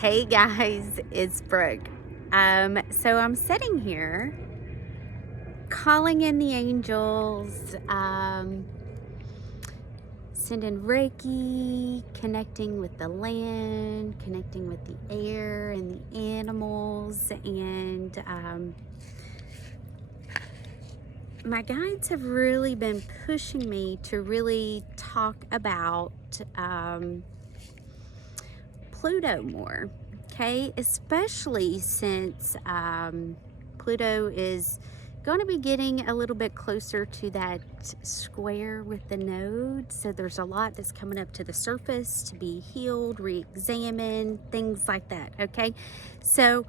Hey guys, it's Brooke. So I'm sitting here calling in the angels, sending Reiki, connecting with the land, connecting with the air and the animals, and my guides have really been pushing me to really talk about Pluto more, okay? Especially since Pluto is going to be getting a little bit closer to that square with the node. So there's a lot that's coming up to the surface to be healed, re-examined, things like that, okay? So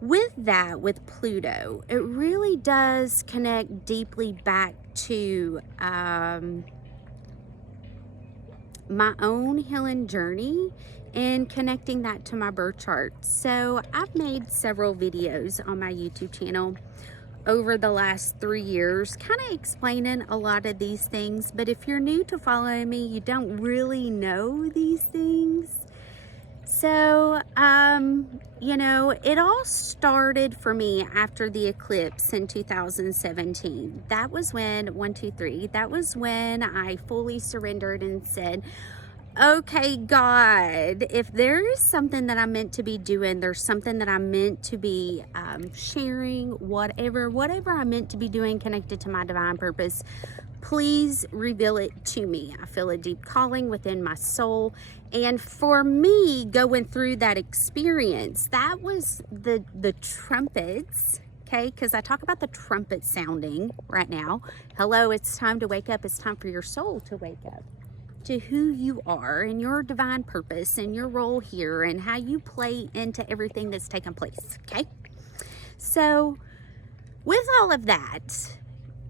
with that, with Pluto, it really does connect deeply back to my own healing journey and connecting that to my birth chart. So I've made several videos on my YouTube channel over the last 3 years, kind of explaining a lot of these things. But if you're new to following me, you don't really know these things. So, you know, it all started for me after the eclipse in 2017. That was when, 1, 2, 3, that was when I fully surrendered and said, okay, God, if there is something that I'm meant to be doing, there's something that I'm meant to be sharing, whatever I'm meant to be doing connected to my divine purpose, please reveal it to me. I feel a deep calling within my soul. And for me, going through that experience, that was the trumpets, okay? Because I talk about the trumpet sounding right now. Hello, it's time to wake up. It's time for your soul to wake up to who you are and your divine purpose and your role here and how you play into everything that's taken place, okay? So with all of that,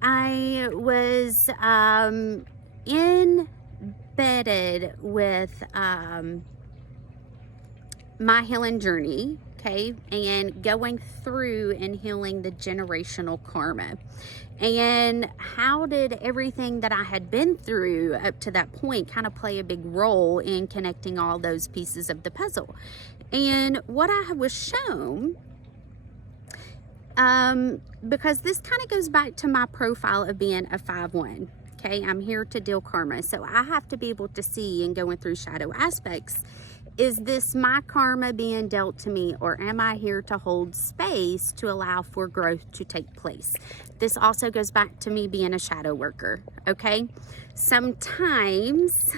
I was embedded with my healing journey, okay, and going through and healing the generational karma. And how did everything that I had been through up to that point kind of play a big role in connecting all those pieces of the puzzle? And what I was shown, because this kind of goes back to my profile of being a 5-1, okay? I'm here to deal karma. So I have to be able to see and going through shadow aspects. Is this my karma being dealt to me, or am I here to hold space to allow for growth to take place? This also goes back to me being a shadow worker, okay? Sometimes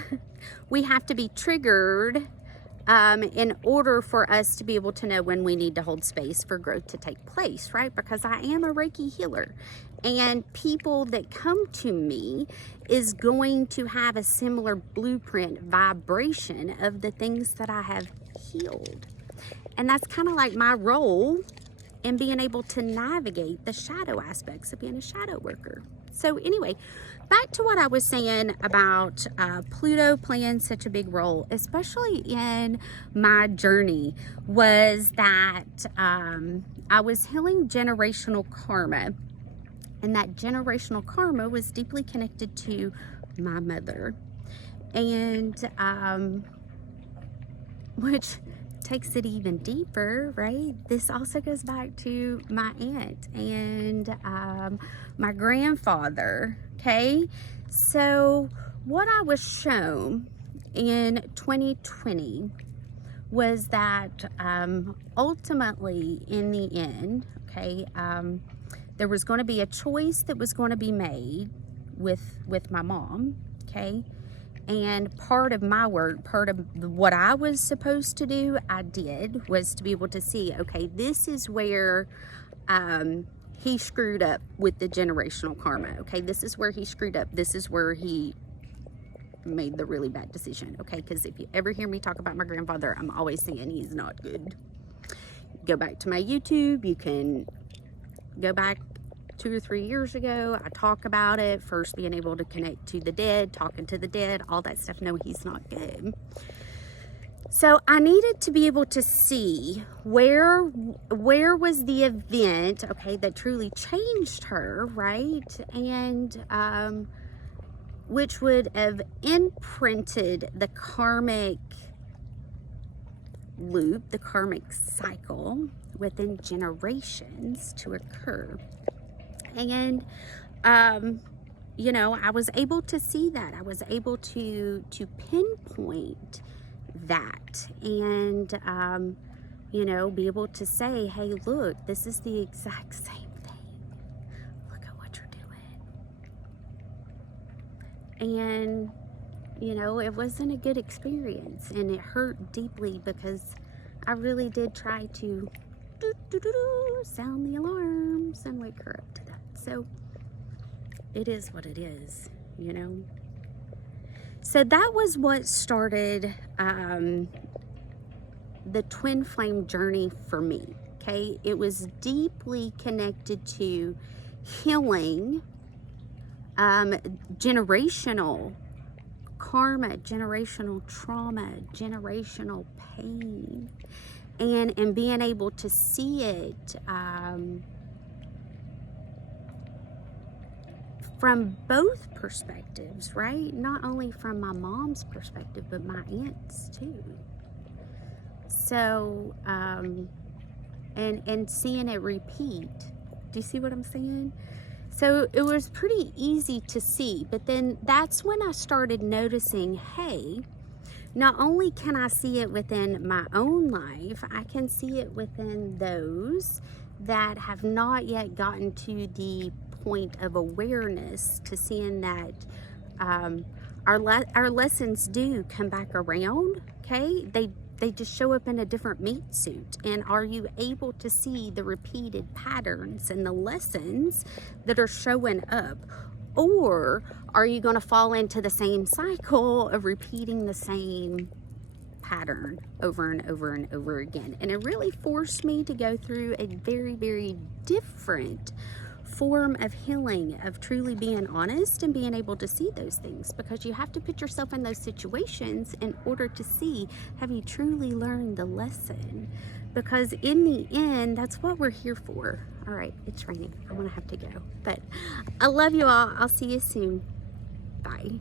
we have to be triggered in order for us to be able to know when we need to hold space for growth to take place, right? Because I am a Reiki healer, and people that come to me is going to have a similar blueprint vibration of the things that I have healed. And that's kind of like my role in being able to navigate the shadow aspects of being a shadow worker. So anyway, back to what I was saying about Pluto playing such a big role, especially in my journey, was that I was healing generational karma. And that generational karma was deeply connected to my mother. And which takes it even deeper, right? This also goes back to my aunt and my grandfather, okay? So what I was shown in 2020 was that ultimately in the end, okay, there was going to be a choice that was going to be made with my mom, okay? And part of my work, part of what I was supposed to do, I did, was to be able to see, okay, this is where he screwed up with the generational karma, okay? This is where he screwed up. This is where he made the really bad decision, okay? Because if you ever hear me talk about my grandfather, I'm always saying he's not good. Go back to my YouTube. You can go back 2 or 3 years ago. I talk about it, first being able to connect to the dead, talking to the dead, all that stuff. No, he's not good. So I needed to be able to see where was the event, okay, that truly changed her, right? And which would have imprinted the karmic loop, the karmic cycle within generations to occur. And you know, I was able to see that. I was able to pinpoint that, and you know, be able to say, hey, look, this is the exact same thing. Look at what you're doing. And you know, it wasn't a good experience, and it hurt deeply because I really did try to sound the alarms and wake her up to that. So it is what it is, you know. So that was what started the twin flame journey for me. Okay, it was deeply connected to healing generational karma, generational trauma, generational pain, and being able to see it from both perspectives, right? Not only from my mom's perspective, but my aunt's too. So, and seeing it repeat. Do you see what I'm saying? So it was pretty easy to see, but then that's when I started noticing, hey, not only can I see it within my own life, I can see it within those that have not yet gotten to the point of awareness to seeing that our lessons do come back around, okay? They just show up in a different meat suit. And are you able to see the repeated patterns and the lessons that are showing up? Or are you going to fall into the same cycle of repeating the same pattern over and over and over again? And it really forced me to go through a very, very different form of healing, of truly being honest and being able to see those things, because you have to put yourself in those situations in order to see, have you truly learned the lesson? Because in the end, that's what we're here for. All right, it's raining. I'm gonna have to go, but I love you all. I'll see you soon. Bye.